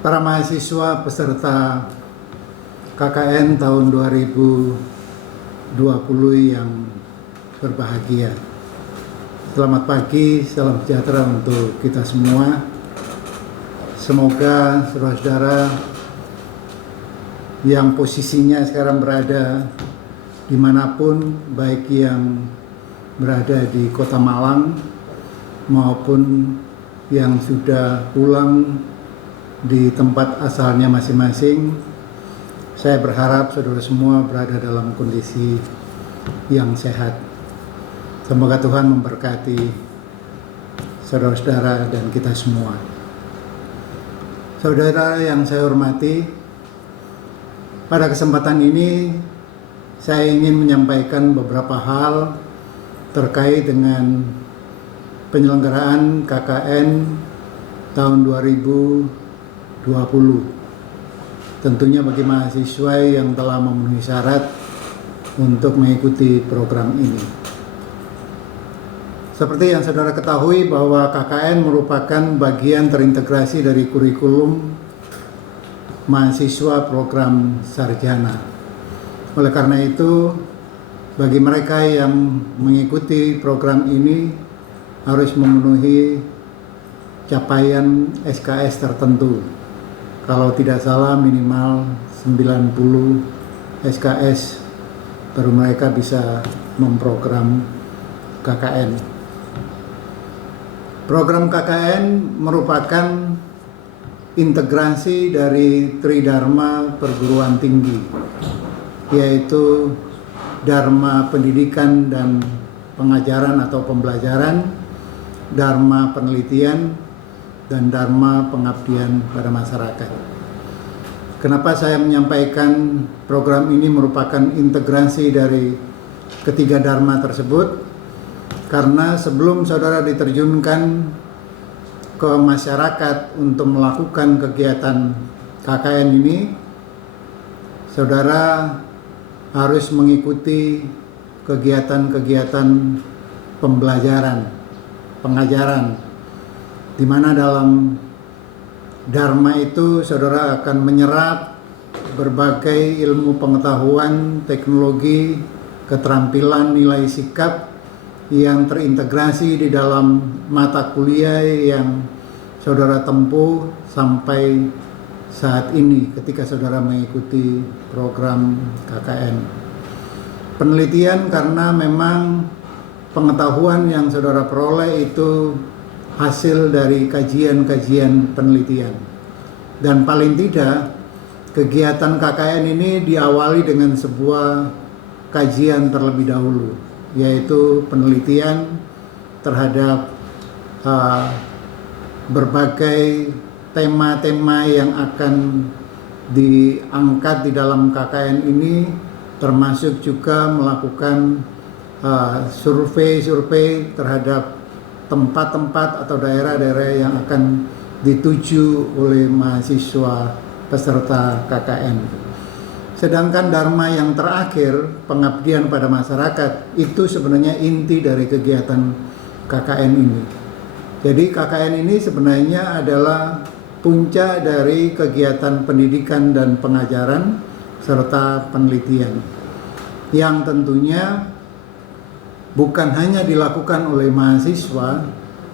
para mahasiswa peserta KKN tahun 2020 yang berbahagia. Selamat pagi, salam sejahtera untuk kita semua. Semoga saudara-saudara yang posisinya sekarang berada dimanapun, baik yang berada di Kota Malang maupun yang sudah pulang di tempat asalnya masing-masing, saya berharap saudara semua berada dalam kondisi yang sehat. Semoga Tuhan memberkati saudara-saudara dan kita semua. Saudara yang saya hormati, pada kesempatan ini saya ingin menyampaikan beberapa hal terkait dengan penyelenggaraan KKN tahun 2020. Tentunya bagi mahasiswa yang telah memenuhi syarat untuk mengikuti program ini. Seperti yang saudara ketahui bahwa KKN merupakan bagian terintegrasi dari kurikulum mahasiswa program sarjana. Oleh karena itu, bagi mereka yang mengikuti program ini harus memenuhi capaian SKS tertentu. Kalau tidak salah minimal 90 SKS baru mereka bisa memprogram KKN. Program KKN merupakan integrasi dari Tridharma perguruan tinggi, yaitu Dharma pendidikan dan pengajaran atau pembelajaran, Dharma penelitian, dan Dharma pengabdian pada masyarakat. Kenapa saya menyampaikan program ini merupakan integrasi dari ketiga Dharma tersebut? Karena sebelum saudara diterjunkan ke masyarakat untuk melakukan kegiatan KKN ini, saudara harus mengikuti kegiatan-kegiatan pembelajaran, pengajaran, di mana dalam Dharma itu saudara akan menyerap berbagai ilmu pengetahuan, teknologi, keterampilan, nilai sikap yang terintegrasi di dalam mata kuliah yang saudara tempuh sampai saat ini ketika saudara mengikuti program KKN. Penelitian karena memang pengetahuan yang saudara peroleh itu hasil dari kajian-kajian penelitian. Dan paling tidak, kegiatan KKN ini diawali dengan sebuah kajian terlebih dahulu, yaitu penelitian terhadap berbagai tema-tema yang akan diangkat di dalam KKN ini, termasuk juga melakukan survei terhadap tempat-tempat atau daerah-daerah yang akan dituju oleh mahasiswa peserta KKN. Sedangkan Dharma yang terakhir, pengabdian pada masyarakat, itu sebenarnya inti dari kegiatan KKN ini. Jadi KKN ini sebenarnya adalah puncak dari kegiatan pendidikan dan pengajaran serta penelitian, yang tentunya bukan hanya dilakukan oleh mahasiswa,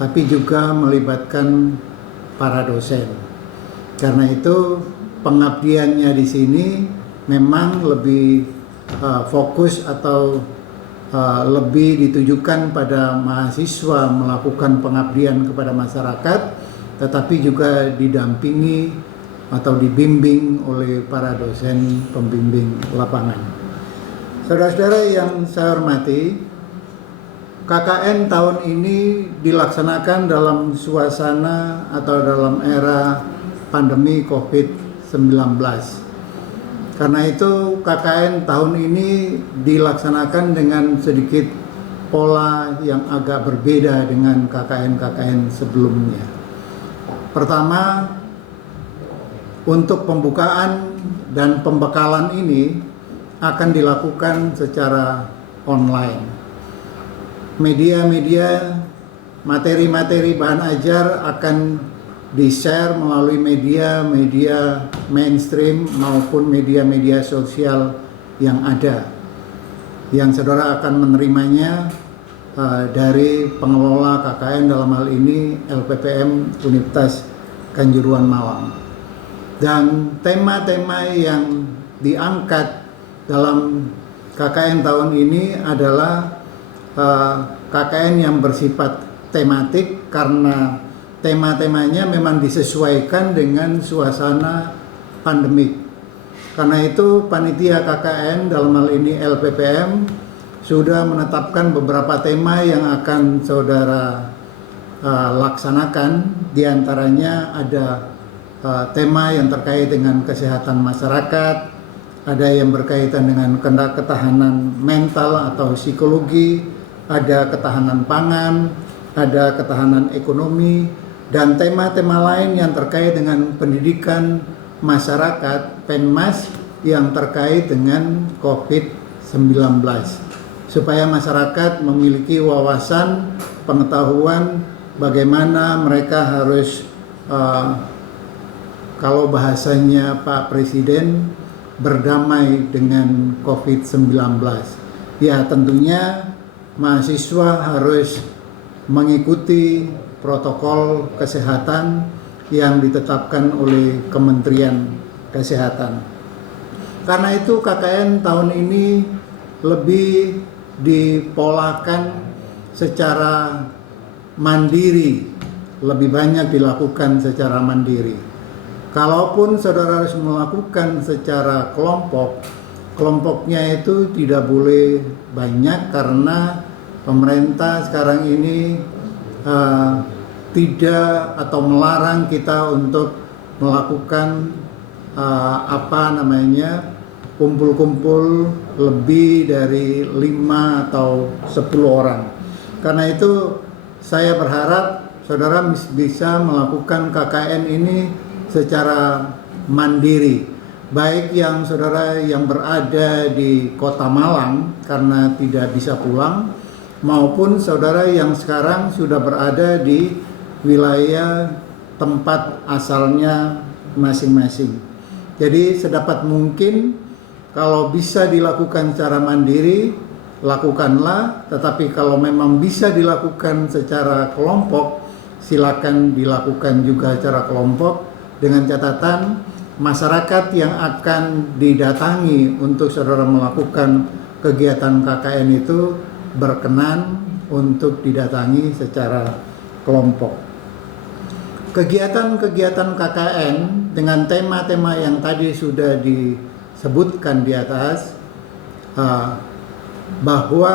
tapi juga melibatkan para dosen. Karena itu pengabdiannya di sini memang lebih fokus atau lebih ditujukan pada mahasiswa melakukan pengabdian kepada masyarakat, tetapi juga didampingi atau dibimbing oleh para dosen pembimbing lapangan. Saudara-saudara yang saya hormati, KKN tahun ini dilaksanakan dalam suasana atau dalam era pandemi COVID-19. Karena itu KKN tahun ini dilaksanakan dengan sedikit pola yang agak berbeda dengan KKN-KKN sebelumnya. Pertama, untuk pembukaan dan pembekalan ini akan dilakukan secara online. Media-media, materi-materi bahan ajar akan di-share melalui media-media mainstream maupun media-media sosial yang ada, yang saudara akan menerimanya dari pengelola KKN, dalam hal ini LPPM Universitas Kanjuruhan Malang. Dan tema-tema yang diangkat dalam KKN tahun ini adalah KKN yang bersifat tematik, karena tema-temanya memang disesuaikan dengan suasana pandemik. Karena itu panitia KKN, dalam hal ini LPPM, sudah menetapkan beberapa tema yang akan saudara laksanakan. Di antaranya ada tema yang terkait dengan kesehatan masyarakat, ada yang berkaitan dengan ketahanan mental atau psikologi, ada ketahanan pangan, ada ketahanan ekonomi, dan tema-tema lain yang terkait dengan pendidikan masyarakat, PENMAS, yang terkait dengan COVID-19, supaya masyarakat memiliki wawasan, pengetahuan bagaimana mereka harus, kalau bahasanya Pak Presiden, berdamai dengan COVID-19. Ya, tentunya mahasiswa harus mengikuti protokol kesehatan yang ditetapkan oleh Kementerian Kesehatan. Karena itu KKN tahun ini lebih dipolakan secara mandiri, lebih banyak dilakukan secara mandiri. Kalaupun saudara harus melakukan secara kelompok, kelompoknya itu tidak boleh banyak, karena pemerintah sekarang ini tidak atau melarang kita untuk melakukan kumpul-kumpul lebih dari 5 atau 10 orang. Karena itu saya berharap saudara bisa melakukan KKN ini secara mandiri, baik yang saudara yang berada di Kota Malang karena tidak bisa pulang, maupun saudara yang sekarang sudah berada di wilayah tempat asalnya masing-masing. Jadi sedapat mungkin kalau bisa dilakukan secara mandiri, lakukanlah. Tetapi kalau memang bisa dilakukan secara kelompok, silakan dilakukan juga secara kelompok, dengan catatan masyarakat yang akan didatangi untuk saudara melakukan kegiatan KKN itu berkenan untuk didatangi secara kelompok. Kegiatan-kegiatan KKN dengan tema-tema yang tadi sudah disebutkan di atas, bahwa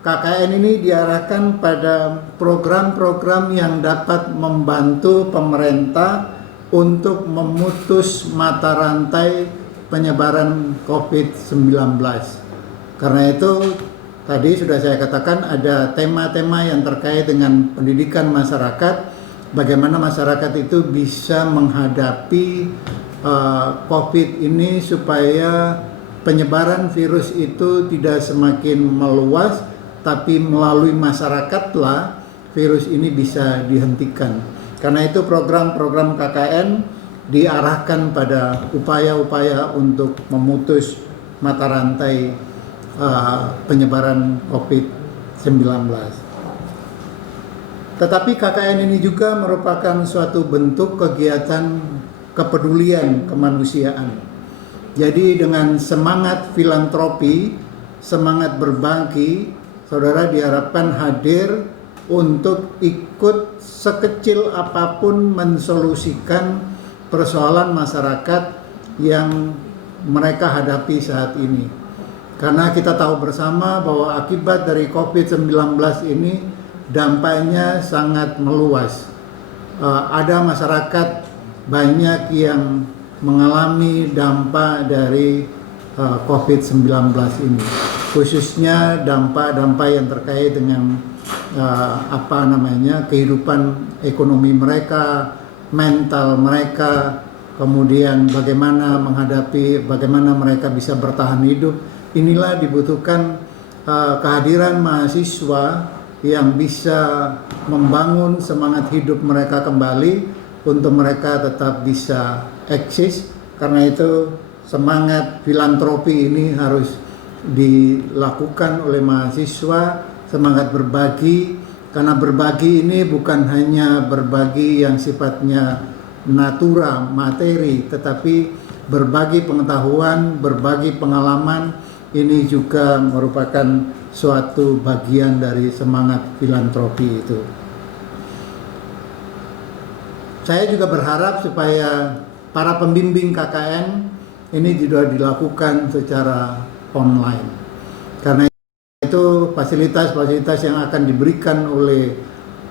KKN ini diarahkan pada program-program yang dapat membantu pemerintah untuk memutus mata rantai penyebaran COVID-19. Karena itu tadi sudah saya katakan ada tema-tema yang terkait dengan pendidikan masyarakat, bagaimana masyarakat itu bisa menghadapi COVID ini supaya penyebaran virus itu tidak semakin meluas, tapi melalui masyarakatlah virus ini bisa dihentikan. Karena itu program-program KKN diarahkan pada upaya-upaya untuk memutus mata rantai penyebaran COVID-19. Tetapi KKN ini juga merupakan suatu bentuk kegiatan kepedulian kemanusiaan. Jadi dengan semangat filantropi, semangat berbagi, saudara diharapkan hadir untuk ikut sekecil apapun mensolusikan persoalan masyarakat yang mereka hadapi saat ini. Karena kita tahu bersama bahwa akibat dari COVID-19 ini dampaknya sangat meluas. Ada masyarakat banyak yang mengalami dampak dari COVID-19 ini, khususnya dampak-dampak yang terkait dengan kehidupan ekonomi mereka, mental mereka, kemudian bagaimana mereka bisa bertahan hidup. Inilah dibutuhkan kehadiran mahasiswa yang bisa membangun semangat hidup mereka kembali, untuk mereka tetap bisa eksis. Karena itu semangat filantropi ini harus dilakukan oleh mahasiswa, semangat berbagi, karena berbagi ini bukan hanya berbagi yang sifatnya natura, materi, tetapi berbagi pengetahuan, berbagi pengalaman, ini juga merupakan suatu bagian dari semangat filantropi itu. Saya juga berharap supaya para pembimbing KKN ini juga dilakukan secara online. Karena itu fasilitas-fasilitas yang akan diberikan oleh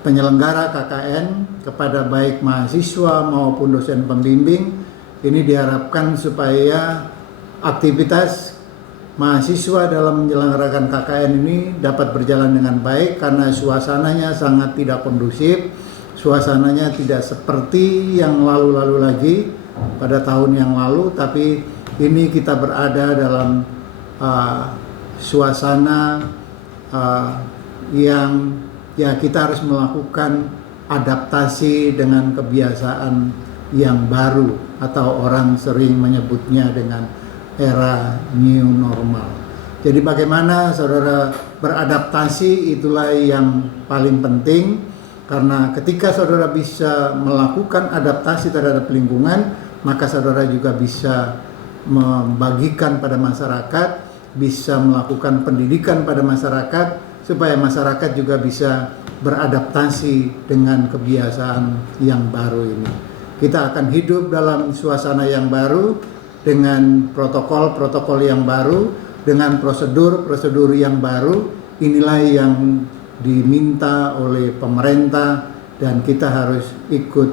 penyelenggara KKN kepada baik mahasiswa maupun dosen pembimbing ini diharapkan supaya aktivitas mahasiswa dalam menyelenggarakan KKN ini dapat berjalan dengan baik, karena suasananya sangat tidak kondusif, suasananya tidak seperti yang lalu-lalu lagi pada tahun yang lalu, tapi ini kita berada dalam suasana yang ya kita harus melakukan adaptasi dengan kebiasaan yang baru, atau orang sering menyebutnya dengan era new normal. Jadi bagaimana saudara beradaptasi, itulah yang paling penting, karena ketika saudara bisa melakukan adaptasi terhadap lingkungan, maka saudara juga bisa membagikan pada masyarakat, bisa melakukan pendidikan pada masyarakat, supaya masyarakat juga bisa beradaptasi dengan kebiasaan yang baru ini. Kita akan hidup dalam suasana yang baru, dengan protokol-protokol yang baru, dengan prosedur-prosedur yang baru. Inilah yang diminta oleh pemerintah, dan kita harus ikut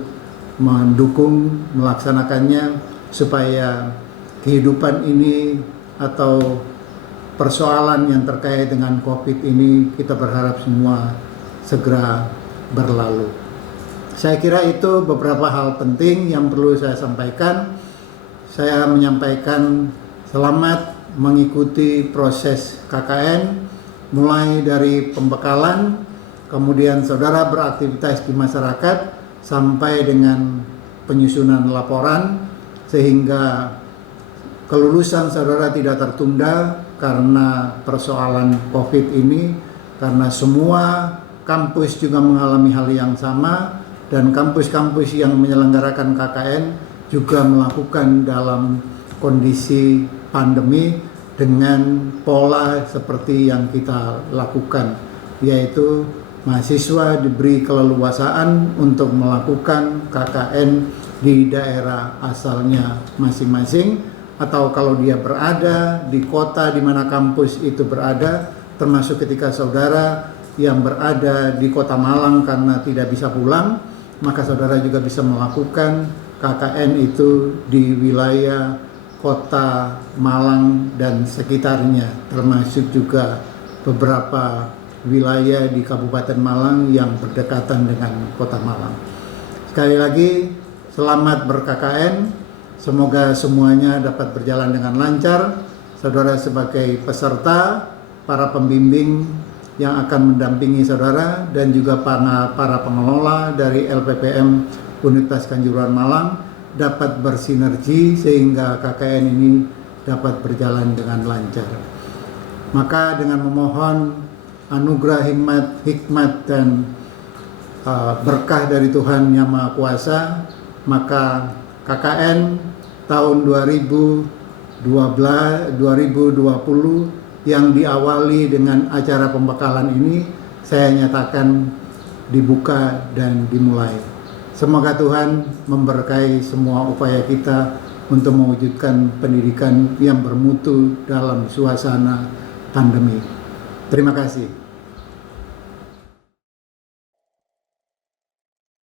mendukung melaksanakannya, supaya kehidupan ini atau persoalan yang terkait dengan COVID ini kita berharap semua segera berlalu. Saya kira itu beberapa hal penting yang perlu saya sampaikan. Saya menyampaikan selamat mengikuti proses KKN, mulai dari pembekalan, kemudian saudara beraktivitas di masyarakat, sampai dengan penyusunan laporan, sehingga kelulusan saudara tidak tertunda karena persoalan COVID ini, karena semua kampus juga mengalami hal yang sama, dan kampus-kampus yang menyelenggarakan KKN juga melakukan dalam kondisi pandemi dengan pola seperti yang kita lakukan, yaitu mahasiswa diberi keleluasaan untuk melakukan KKN di daerah asalnya masing-masing, atau kalau dia berada di kota di mana kampus itu berada, termasuk ketika saudara yang berada di kota Malang karena tidak bisa pulang, maka saudara juga bisa melakukan KKN itu di wilayah kota Malang dan sekitarnya, termasuk juga beberapa wilayah di Kabupaten Malang yang berdekatan dengan kota Malang. Sekali lagi, selamat ber-KKN, semoga semuanya dapat berjalan dengan lancar. Saudara sebagai peserta, para pembimbing yang akan mendampingi saudara, dan juga para pengelola dari LPPM Universitas Kanjuruhan Malang dapat bersinergi sehingga KKN ini dapat berjalan dengan lancar. Maka dengan memohon anugerah hikmat dan berkah dari Tuhan Yang Maha Kuasa, maka KKN tahun 2020 yang diawali dengan acara pembekalan ini, saya nyatakan dibuka dan dimulai. Semoga Tuhan memberkahi semua upaya kita untuk mewujudkan pendidikan yang bermutu dalam suasana pandemi. Terima kasih.